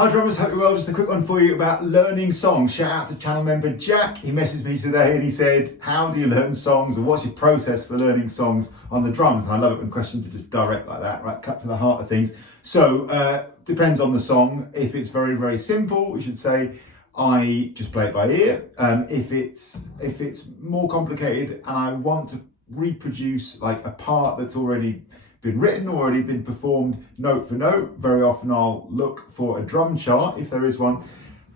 Hi drummers, hope you're well. Just a quick one for you about learning songs. Shout out to channel member Jack. He messaged me today and he said, how do you learn songs, or what's your process for learning songs on the drums? And I love it when questions are just direct like that, right? Cut to the heart of things. So depends on the song. If it's very, very simple, we should say I just play it by ear. If it's more complicated and I want to reproduce like a part that's already been written, already been performed note for note, very often I'll look for a drum chart if there is one.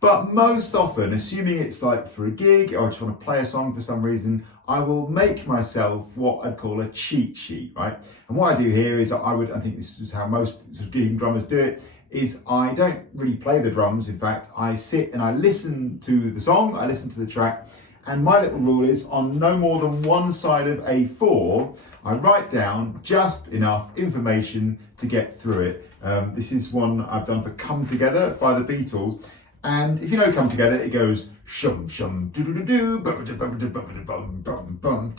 But most often, assuming it's like for a gig or I just want to play a song for some reason, I will make myself what I'd call a cheat sheet, right? And what I do here is I think this is how most sort of gigging drummers do it, is I don't really play the drums. In fact, I sit and I listen to the song, I listen to the track, and my little rule is on no more than one side of A4, I write down just enough information to get through it. This is one I've done for Come Together by the Beatles. And if you know Come Together, it goes shum shum do do do do bum bum bum bum.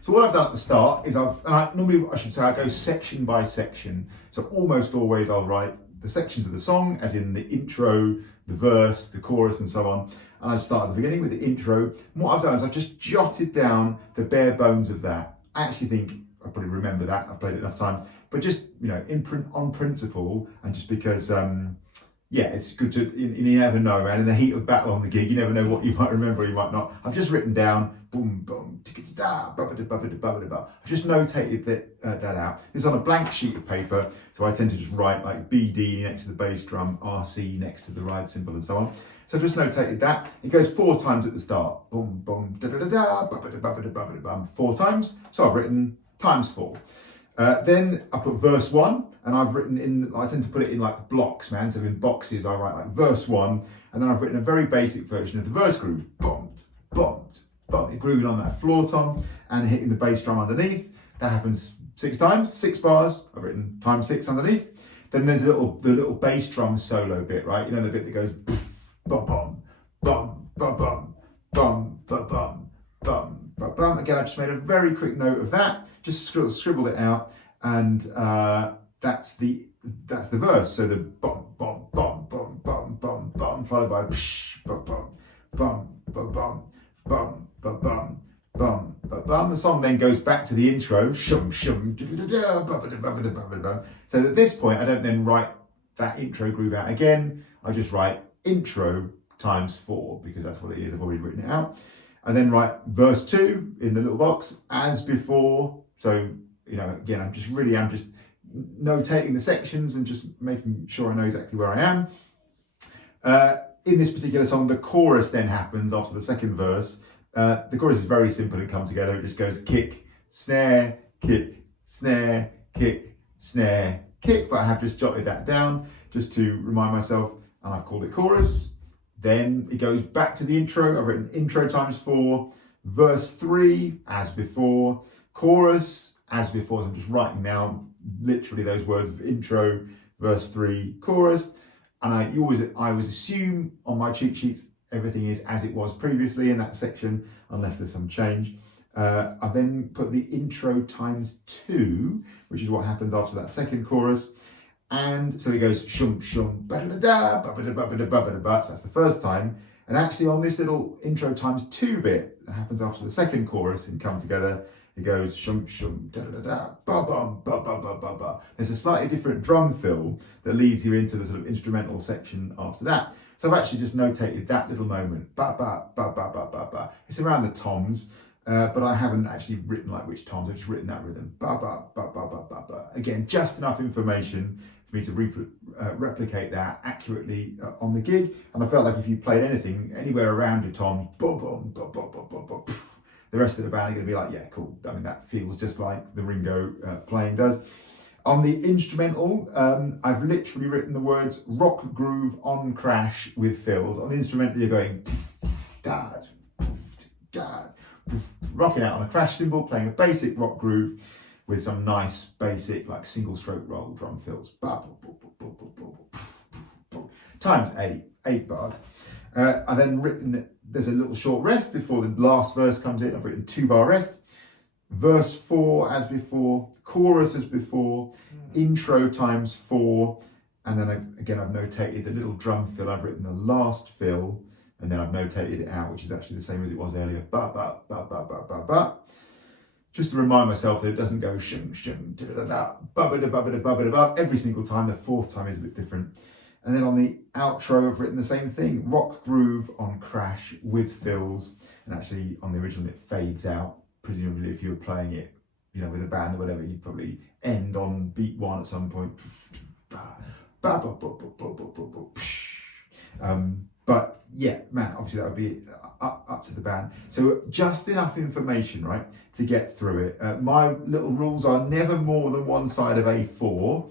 So what I've done at the start is normally I should say I go section by section. So almost always I'll write the sections of the song, as in the intro, the verse, the chorus, and so on. And I start at the beginning with the intro. And what I've done is I've just jotted down the bare bones of that. I actually think I probably remember that. I've played it enough times. But just, on principle, and just because, it's good to, you never know, man. In the heat of battle on the gig, you never know what you might remember or you might not. I've just written down, boom, boom, tickety-da, ba-ba-da-ba-ba-da-ba-ba-da-ba. I've just notated that out. It's on a blank sheet of paper, so I tend to just write like BD next to the bass drum, RC next to the ride cymbal, and so on. So I've just notated that. It goes 4 times at the start. Boom, boom, da-da-da-da, ba-ba-da-ba-ba-da-ba-ba, 4 times. So I've written times 4. Then I put verse 1, and I've written I tend to put it in like blocks, man. So in boxes, I write like verse 1, and then I've written a very basic version of the verse groove. Bombed, bombed, bombed. Grooving on that floor tom and hitting the bass drum underneath. That happens 6 times, 6 bars. I've written times 6 underneath. Then there's the little bass drum solo bit, right? You know, the bit that goes poof, bum, bum, bum, bum, bum, bum, bum, bum, bum, bum, bum. Again, I just made a very quick note of that, just scribbled it out, and that's the verse. So the bum, bum, bum, bum, bum, bum, bum, followed by psh, bum, bum, bum, bum, bum, bum, bum, bum, bum, bum, bum. The song then goes back to the intro, shum, shum, so at this point, I don't then write that intro groove out again. I just write intro times 4, because that's what it is. I've already written it out. I then write verse 2 in the little box as before. So, again, I'm just notating the sections and just making sure I know exactly where I am. In this particular song, the chorus then happens after the second verse. The chorus is very simple and Come Together. It just goes kick, snare, kick, snare, kick, snare, kick. But I have just jotted that down just to remind myself, and I've called it chorus. Then it goes back to the intro. I've written intro times 4, verse 3 as before, chorus as before. So I'm just writing down literally those words of intro, verse 3, chorus. And I always assume on my cheat sheets everything is as it was previously in that section, unless there's some change. I then put the intro times 2, which is what happens after that second chorus. And so it goes shum shum ba-da-da-da, ba-ba-da-ba-ba-da-ba-da-ba. So that's the first time. And actually on this little intro times 2 bit that happens after the second chorus in Come Together, it goes shum shum da-da-da-da, ba-bum, ba-ba-ba-ba-ba. There's a slightly different drum fill that leads you into the sort of instrumental section after that. So I've actually just notated that little moment, ba-ba, ba-ba-ba-ba-ba. It's around the toms. But I haven't actually written like which toms, I've just written that rhythm. Ba-ba, ba-ba-ba-ba-ba. Again, just enough information for me to replicate that accurately on the gig. And I felt like if you played anything, anywhere around your toms, boom, boom, boom, boom, boom, boom, boom, poof, the rest of the band are going to be like, yeah, cool. I mean, that feels just like the Ringo playing does. On the instrumental, I've literally written the words rock groove on crash with fills. On the instrumental, you're going dad, dad, rocking out on a crash cymbal, playing a basic rock groove with some nice basic like single stroke roll drum fills. Times 8 bars. I've then written, there's a little short rest before the last verse comes in. I've written 2-bar rest. Verse 4 as before, chorus as before, intro times 4, And then again, I've notated the little drum fill. I've written the last fill, and then I've notated it out, which is actually the same as it was earlier. Ba ba ba ba ba ba ba. Just to remind myself that it doesn't go shum shum da da da ba ba da ba ba da ba ba da ba every single time. The fourth time is a bit different. And then on the outro, I've written the same thing: rock groove on crash with fills. And actually, on the original, it fades out. Presumably, if you were playing it, you know, with a band or whatever, you'd probably end on beat one at some point. But yeah, man, obviously that would be up to the band. So just enough information, right, to get through it. My little rules are never more than one side of A4.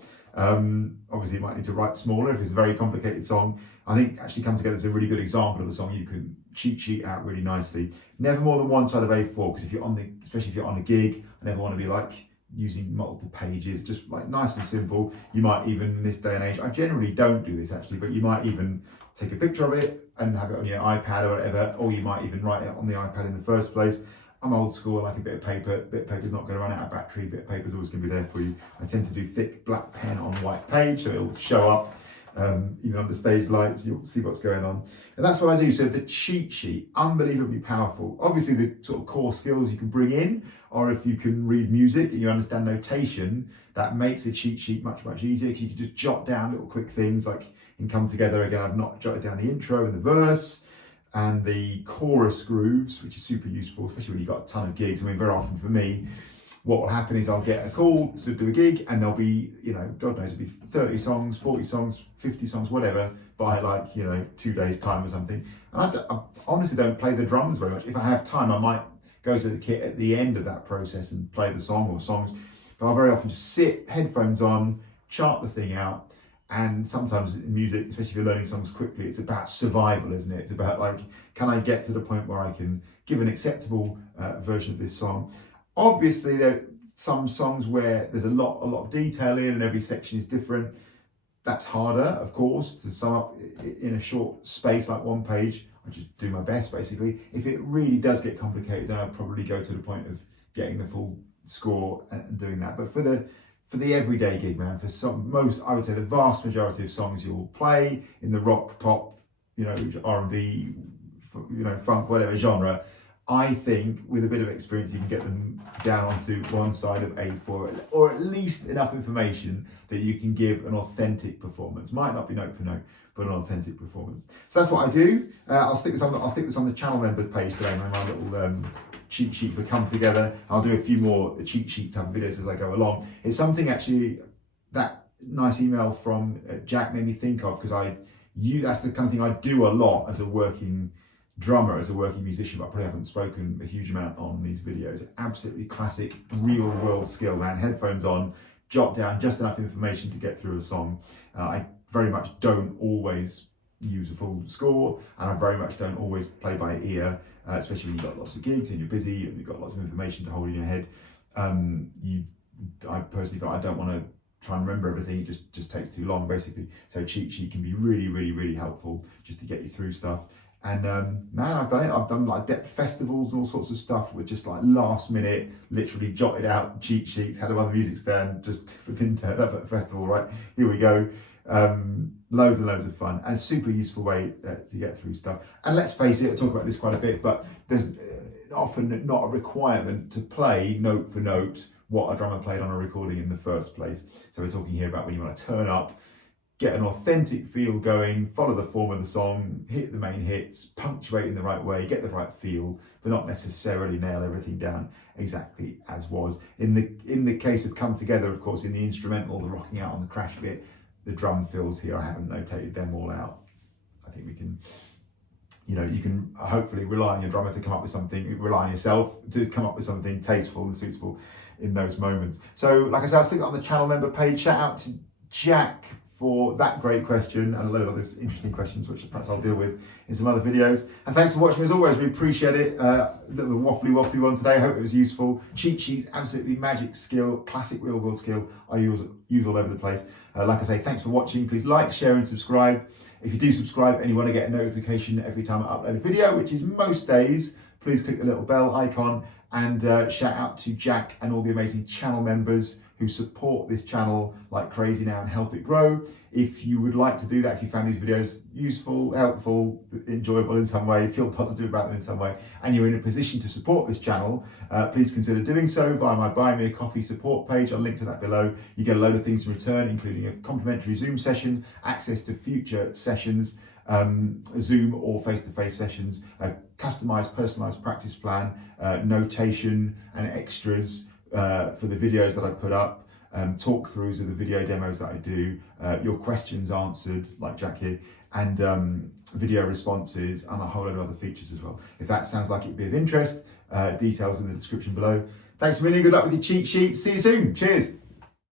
Obviously you might need to write smaller if it's a very complicated song. I think actually Come Together is a really good example of a song you can cheat sheet out really nicely. Never more than one side of A4, because if you're especially if you're on a gig, I never want to be like using multiple pages, just like nice and simple. You might even, in this day and age, I generally don't do this actually, but you might even take a picture of it and have it on your iPad or whatever, or you might even write it on the iPad in the first place. I'm old school, like a bit of paper. A bit of paper's not going to run out of battery. A bit of paper's always going to be there for you. I tend to do thick black pen on white page, so it'll show up. Even under stage lights, you'll see what's going on. And that's what I do. So the cheat sheet, unbelievably powerful. Obviously the sort of core skills you can bring in, or if you can read music and you understand notation, that makes a cheat sheet much, much easier, because you can just jot down little quick things like in Come Together. Again, I've not jotted down the intro and the verse and the chorus grooves, which is super useful, especially when you've got a ton of gigs. I mean, very often for me, what will happen is I'll get a call to do a gig and there'll be, you know, God knows, it'll be 30 songs, 40 songs, 50 songs, whatever, by like, you know, 2 days time or something. And I honestly don't play the drums very much. If I have time, I might go to the kit at the end of that process and play the song or songs. But I'll very often just sit, headphones on, chart the thing out. And sometimes in music, especially if you're learning songs quickly, it's about survival, isn't it? It's about like, can I get to the point where I can give an acceptable version of this song? Obviously, there are some songs where there's a lot of detail in and every section is different. That's harder, of course, to sum up in a short space like one page. I just do my best, basically. If it really does get complicated, then I'd probably go to the point of getting the full score and doing that. But for the everyday gig, man, I would say the vast majority of songs you'll play in the rock, pop, you know, R&B, you know, funk, whatever genre, I think with a bit of experience, you can get them down onto one side of A4, or at least enough information that you can give an authentic performance. Might not be note for note, but an authentic performance. So that's what I do. I'll stick this on the channel members page today, my little cheat sheet for Come Together. I'll do a few more cheat sheet type of videos as I go along. It's something actually that nice email from Jack made me think of, because that's the kind of thing I do a lot as a working drummer, as a working musician, but I probably haven't spoken a huge amount on these videos. Absolutely classic, real world skill, man. Headphones on, jot down just enough information to get through a song. I very much don't always use a full score, and I very much don't always play by ear, especially when you've got lots of gigs and you're busy and you've got lots of information to hold in your head. I personally I don't want to try and remember everything. It just takes too long, basically. So a cheat sheet can be really, really, really helpful just to get you through stuff. And man, I've done it. I've done like depth festivals and all sorts of stuff with just like last minute, literally jotted out cheat sheets, had them on the music stand, just flipping to that festival, right? Here we go. Loads and loads of fun, and super useful way to get through stuff. And let's face it, I talk about this quite a bit, but there's often not a requirement to play note for note what a drummer played on a recording in the first place. So we're talking here about when you want to turn up, get an authentic feel going, follow the form of the song, hit the main hits, punctuate in the right way, get the right feel, but not necessarily nail everything down exactly as was. In the case of Come Together, of course, in the instrumental, the rocking out on the crash bit, the drum fills here, I haven't notated them all out. I think we can, you can hopefully rely on your drummer to come up with something, rely on yourself to come up with something tasteful and suitable in those moments. So, like I said, I'll stick it on the channel member page. Shout out to Jack for that great question and a load of other interesting questions, which perhaps I'll deal with in some other videos. And thanks for watching as always, we appreciate it. A little waffly one today, I hope it was useful. Cheat sheets, absolutely magic skill, classic real world skill I use all over the place. Like I say, thanks for watching. Please like, share and subscribe. If you do subscribe and you want to get a notification every time I upload a video, which is most days, please click the little bell icon, and shout out to Jack and all the amazing channel members who support this channel like crazy now and help it grow. If you would like to do that, if you found these videos useful, helpful, enjoyable in some way, feel positive about them in some way, and you're in a position to support this channel, please consider doing so via my Buy Me a Coffee support page. I'll link to that below. You get a load of things in return, including a complimentary Zoom session, access to future sessions, Zoom or face-to-face sessions, a customized, personalized practice plan, notation and extras for the videos that I put up, talk-throughs of the video demos that I do, your questions answered, like Jack here, and video responses, and a whole load of other features as well. If that sounds like it'd be of interest, details in the description below. Thanks a million, good luck with your cheat sheet. See you soon, cheers.